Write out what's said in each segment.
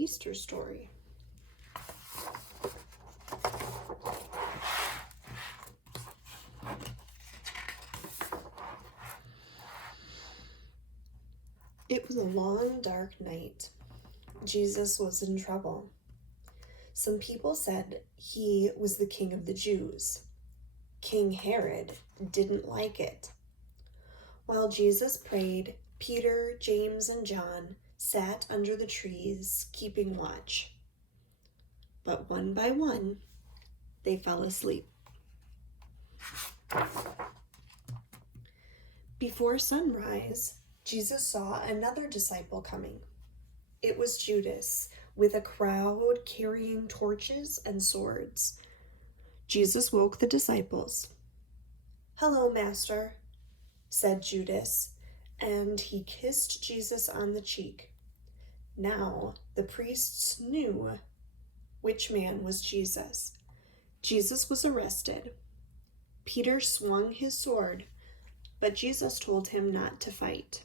Easter story. It was a long, dark night. Jesus was in trouble. Some people said he was the king of the Jews. King Herod didn't like it. While Jesus prayed, Peter, James, and John sat under the trees, keeping watch. But one by one, they fell asleep. Before sunrise, Jesus saw another disciple coming. It was Judas, with a crowd carrying torches and swords. Jesus woke the disciples. "Hello, Master," said Judas, and he kissed Jesus on the cheek. Now the priests knew which man was Jesus. Jesus was arrested. Peter swung his sword, but Jesus told him not to fight.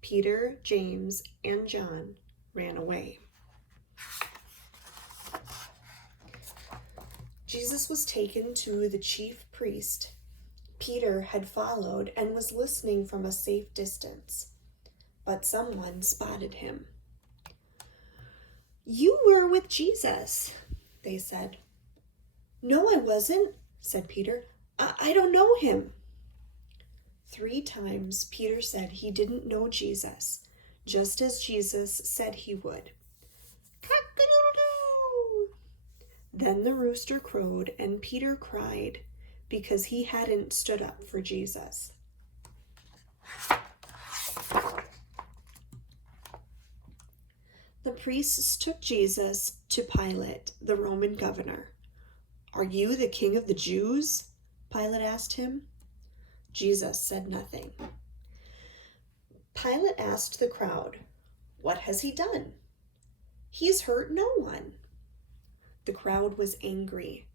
Peter, James, and John ran away. Jesus was taken to the chief priest. Peter had followed and was listening from a safe distance, but someone spotted him. "You were with Jesus," they said. "No, I wasn't," said Peter. I don't know him." 3 times Peter said he didn't know Jesus, just as Jesus said he would. Cock-a-doodle-doo! Then the rooster crowed and Peter cried because he hadn't stood up for Jesus. The priests took Jesus to Pilate, the Roman governor. "Are you the king of the Jews?" Pilate asked him. Jesus said nothing. Pilate asked the crowd, "What has he done?" "He's hurt no one." The crowd was angry.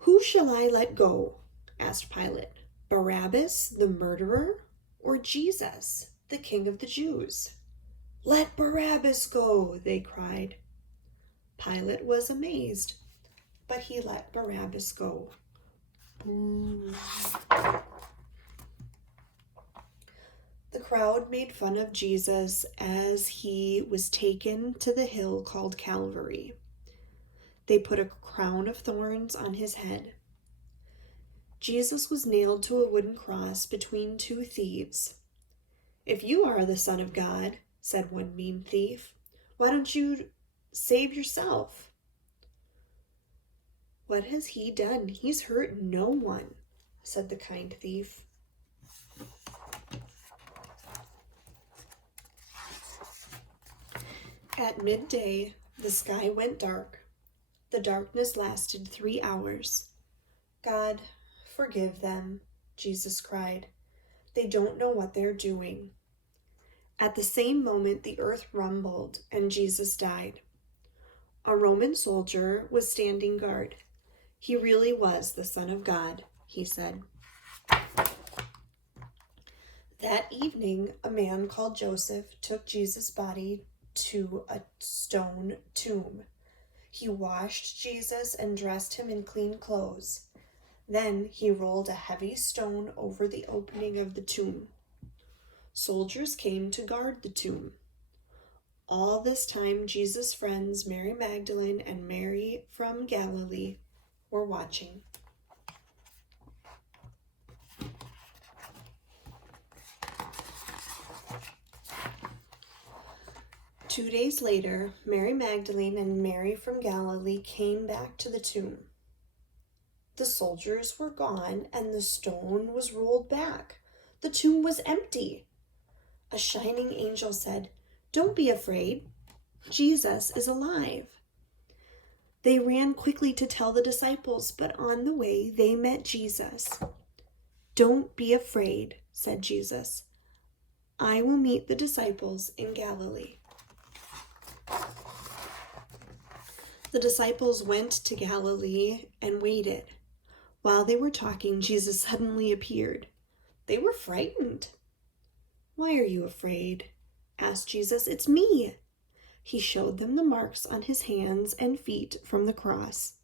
"Who shall I let go?" asked Pilate. "Barabbas, the murderer, or Jesus, the king of the Jews?" "Let Barabbas go," they cried. Pilate was amazed, but he let Barabbas go. The crowd made fun of Jesus as he was taken to the hill called Calvary. They put a crown of thorns on his head. Jesus was nailed to a wooden cross between 2 thieves. "If you are the Son of God," said one mean thief, "why don't you save yourself?" "What has he done? He's hurt no one," said the kind thief. At midday, the sky went dark. The darkness lasted 3 hours. "God, forgive them," Jesus cried. "They don't know what they're doing." At the same moment, the earth rumbled and Jesus died. A Roman soldier was standing guard. "He really was the Son of God," he said. That evening, a man called Joseph took Jesus' body to a stone tomb. He washed Jesus and dressed him in clean clothes. Then he rolled a heavy stone over the opening of the tomb. Soldiers came to guard the tomb. All this time, Jesus' friends, Mary Magdalene and Mary from Galilee, were watching. Two days later, Mary Magdalene and Mary from Galilee came back to the tomb. The soldiers were gone and the stone was rolled back. The tomb was empty. A shining angel said, "Don't be afraid. Jesus is alive." They ran quickly to tell the disciples, but on the way they met Jesus. "Don't be afraid," said Jesus. "I will meet the disciples in Galilee." The disciples went to Galilee and waited. While they were talking, Jesus suddenly appeared. They were frightened. "Why are you afraid?" asked Jesus. "It's me. He showed them the marks on his hands and feet from the cross.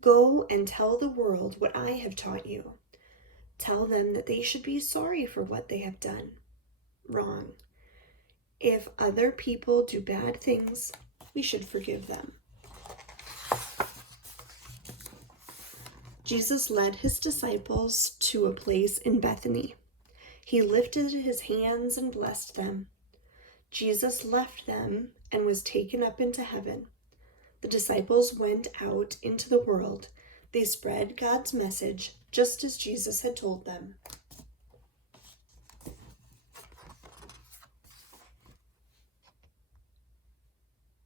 Go and tell the world what I have taught you. Tell them that they should be sorry for what they have done wrong. If other people do bad things, we should forgive them. Jesus led his disciples to a place in Bethany. He lifted his hands and blessed them. Jesus left them and was taken up into heaven. The disciples went out into the world. They spread God's message just as Jesus had told them.